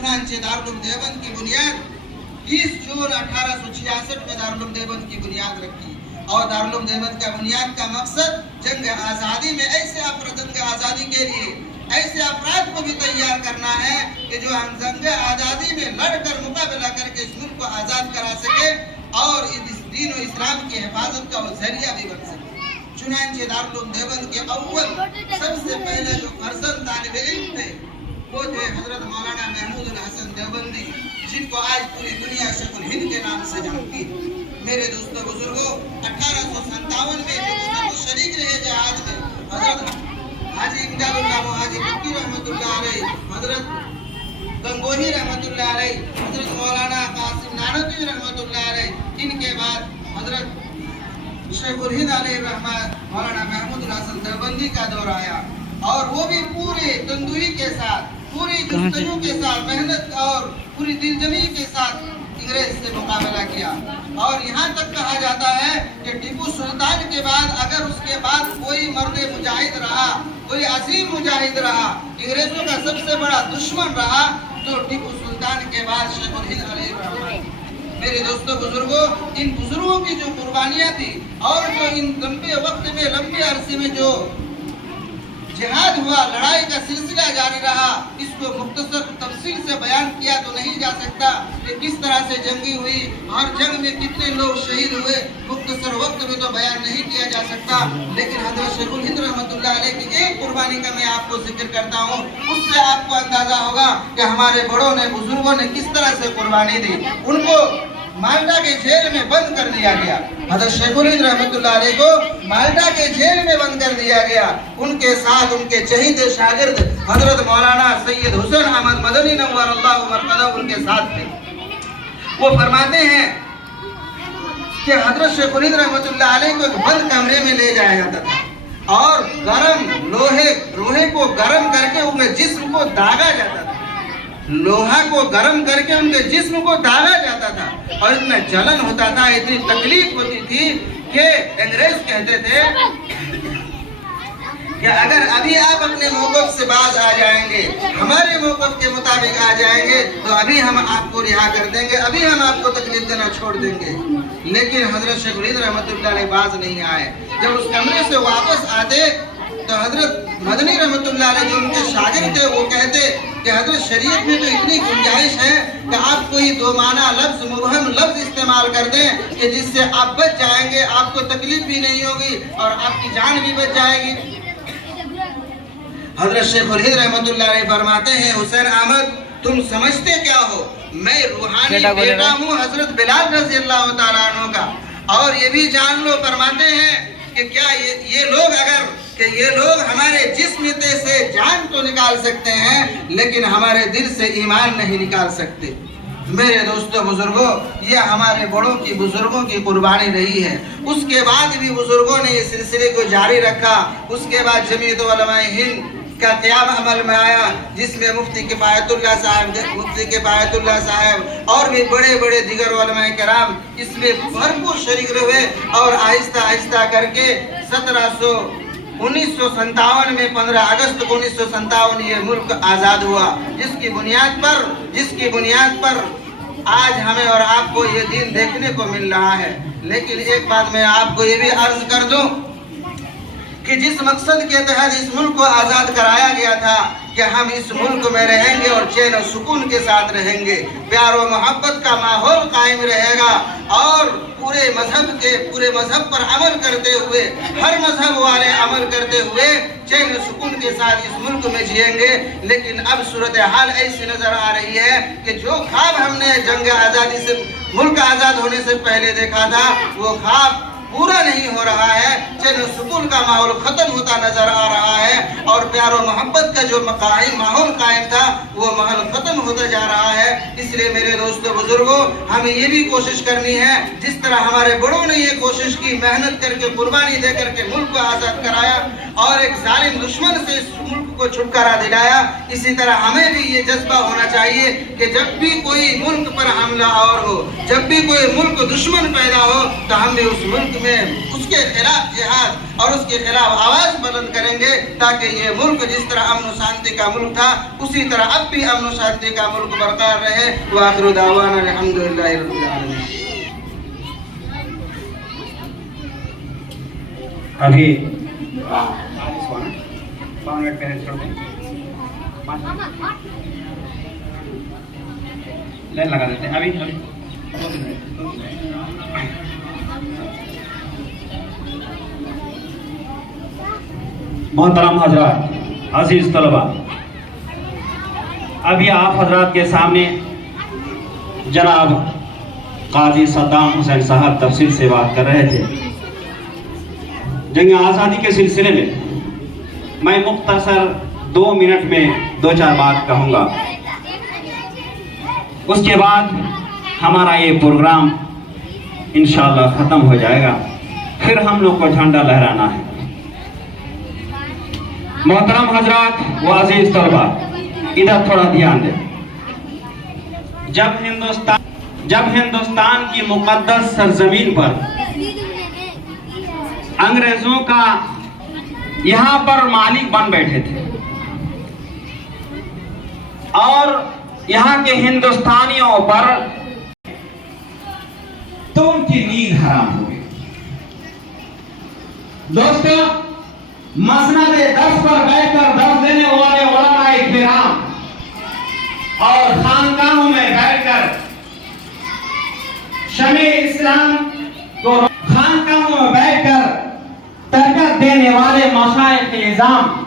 चुनांचे दारुल देवबंद की बुनियाद 20 जून 1866 में दारुल देवबंद की बुनियाद रखी। और दारुल देवबंद का बुनियाद का मकसद जंग आज़ादी में ऐसे जंग आज़ादी के लिए ऐसे अफराद को भी तैयार करना है कि जो हम जंग आज़ादी में लड़कर मुकाबला करके इस मुल्क को आज़ाद करा सके और इस दीन और इस्लाम की हिफाजत का वो जरिया भी बन सके। चुनांचे दारुल देवबंद के अव्वल सबसे पहले जो फर्जंद तालिब इल्म थे वो थे हजरत मौलाना महमूद हसन देवबंदी, जिनको आज पूरी दुनिया शेखुल हिंद के नाम से जानती है। मेरे दोस्तों बुजुर्गों, 1857 में जो बुजुर्ग शरीक रहे जहाद में हजरत हाजी इमदादुल्लाह हाजी मुफ्ती रहमतुल्लाह अलैह, हजरत गंगोही रहमतुल्लाह अलैह, हजरत मौलाना कासिम नानवी रहमतुल्लाह अलैह, इनके बाद हजरत शेखुल हिंद अलैहि रहमत मौलाना महमूद हसन देवबंदी का दौर आया और वो भी पूरे तंदुरी के साथ, पूरी जुस्तजू के साथ, मेहनत और पूरी दिलजमी के साथ अंग्रेज से मुकाबला किया। और यहाँ तक कहा जाता है कि टीपू सुल्तान के बाद अगर उसके बाद कोई मर्द मुजाहिद रहा, कोई अजीम मुजाहिद रहा, अंग्रेजों का सबसे बड़ा दुश्मन रहा, तो टीपू सुल्तान के बाद शेखुल हिंद अलैहि रहमत। मेरे दोस्तों बुजुर्गों, इन बुजुर्गों की जो कुर्बानियां थी और जो इन लंबे वक्त में, लंबे अरसे में जो जिहाद हुआ, लड़ाई का सिलसिला जारी रहा, इसको मुख्तसर तफसील से बयान किया तो नहीं जा सकता कि किस तरह से जंगी हुई और जंग में कितने लोग शहीद हुए, मुख्तसर वक्त में तो बयान नहीं किया जा सकता। लेकिन हजरत शेखुल हिंद रहमतुल्लाह अलैह की एक कुर्बानी का मैं आपको जिक्र करता हूँ, उससे आपको अंदाजा होगा कि हमारे बड़ों ने, बुजुर्गों ने किस तरह से कुर्बानी दी। उनको माल्टा के जेल में बंद कर दिया गया। हजरत शेखुल हिंद रहमतुल्लाह अलैह को माल्टा के जेल में बंद कर दिया गया। उनके साथ उनके चहीते शागिर्द हजरत मौलाना सैयद हुसैन अहमद मदनी नव्वरल्लाहु मरकज़हु उनके साथ थे। वो फरमाते हैं कि हजरत शेखुल हिंद रहमतुल्लाह अलैह को एक बंद कमरे में ले जाया जाता था और गरम लोहे को गरम करके उनके जिस्म को दागा जाता था। लोहा को गरम करके उनके जिस्म को दागा जाता था और इतना जलन होता था, इतनी तकलीफ होती थी कि अंग्रेज कहते थे कि अगर अभी आप अपने मौक़िफ़ से बाज आ जाएंगे, हमारे मौक़िफ़ के मुताबिक आ जाएंगे, तो अभी हम आपको रिहा कर देंगे, अभी हम आपको तकलीफ देना छोड़ देंगे। लेकिन हजरत शेखुल हिंद रहमतुल्लाह अलैह बाज नहीं आए। जब उस कमरे से वापस आते तो हजरत मदनी रहमतुल्लाह अलैह जो उनके शागिर्द थे वो कहते कि हजरत शरीयत में तो इतनी गुंजाइश है कि आप कोई दो माना लफ्ज, मुबहम लफ्ज इस्तेमाल कर दें कि जिससे आप बच जाएंगे, आपको तकलीफ भी नहीं होगी और आपकी जान भी बच जाएगी। हजरत शेखुल हिंद रहमतुल्लाह अलैह फरमाते हैं, हुसैन अहमद तुम समझते क्या हो, मैं रूहानी बेटा हूँ हजरत बिलाल रज़ी अल्लाह तआला अन्हु का। और ये भी जान लो, फरमाते हैं कि क्या ये लोग हमारे जिस्म से जान तो निकाल सकते हैं लेकिन हमारे दिल से ईमान नहीं निकाल सकते। मेरे दोस्तों बुजुर्गों, ये हमारे बड़ों की, बुजुर्गों की कुर्बानी रही है। उसके बाद भी बुजुर्गों ने इस सिलसिले को जारी रखा। उसके बाद जमीयत उलमाए हिंद का क़याम अमल में आया, जिसमें मुफ्ती किफ़ायतुल्लाह साहब और भी बड़े बड़े दीगर उलमाए किराम इसमें भरपूर शरीक रहे और आहिस्ता आहिस्ता करके 1957 में 15 अगस्त 1957 ये मुल्क आज़ाद हुआ, जिसकी बुनियाद पर आज हमें और आपको ये दीन देखने को मिल रहा है। लेकिन एक बात मैं आपको ये भी अर्ज कर दूं कि जिस मकसद के तहत इस मुल्क को आज़ाद कराया गया था कि हम इस मुल्क में रहेंगे और चैन और सुकून के साथ रहेंगे, प्यार और मोहब्बत का माहौल कायम रहेगा और पूरे मजहब पर अमल करते हुए, हर मजहब वाले अमल करते हुए चैन और सुकून के साथ इस मुल्क में जिएंगे। लेकिन अब सूरत हाल ऐसी नजर आ रही है कि जो ख्वाब हमने जंग आज़ादी से, मुल्क आज़ाद होने से पहले देखा था, वो ख्वाब पूरा नहीं हो रहा है। चैन सुकून का माहौल खत्म होता नजर आ रहा है और प्यार और मोहब्बत का जो माहौल कायम था वो माहौल खत्म होता जा रहा है। इसलिए मेरे दोस्तों बुजुर्गों, हमें ये भी कोशिश करनी है, जिस तरह हमारे बड़ों ने ये कोशिश की, मेहनत करके, कुर्बानी दे करके मुल्क को आज़ाद कराया और एक जालिम दुश्मन से इस मुल्क کو چھٹکارا دلایا، اسی طرح ہمیں بھی یہ جذبہ ہونا چاہیے کہ جب بھی کوئی ملک پر حملہ آور ہو، جب بھی کوئی ملک دشمن پیدا ہو، تو ہم بھی اس ملک میں اس کے خلاف جہاد اور اس کے خلاف آواز بلند کریں گے، تاکہ یہ ملک جس طرح امن و شانتی کا ملک تھا اسی طرح اب بھی امن و شانتی کا ملک برقرار رہے۔ وآخر دعوانا الحمدللہ رب العالمین۔ ابھی 5 منٹ پہلے چھوڑ دیں، لائن لگا دیتے ہیں ابھی محترم حضرات، عزیز طلبہ، ابھی آپ حضرات کے سامنے جناب قاضی صدام حسین صاحب تفصیل سے بات کر رہے تھے جنگ آزادی کے سلسلے میں۔ میں مختصر 2 منٹ میں 2-4 بات کہوں گا، اس کے بعد ہمارا یہ پروگرام انشاءاللہ ختم ہو جائے گا، پھر ہم لوگ کو جھنڈا لہرانا ہے۔ محترم حضرات و عزیز طلبہ، ادھر تھوڑا دھیان دیں۔ جب ہندوستان کی مقدس سرزمین پر انگریزوں کا یہاں پر مالک بن بیٹھے تھے اور یہاں کے ہندوستانیوں پر تو ان کی نیند حرام ہو گئی۔ دوستو، مسند درس پر بیٹھ کر درس دینے والے علماء کرام اور خانقاہوں میں بیٹھ کر شمع اسلام کو خانقاہوں میں بیٹھ کر تربیت دینے والے مشائخ نظام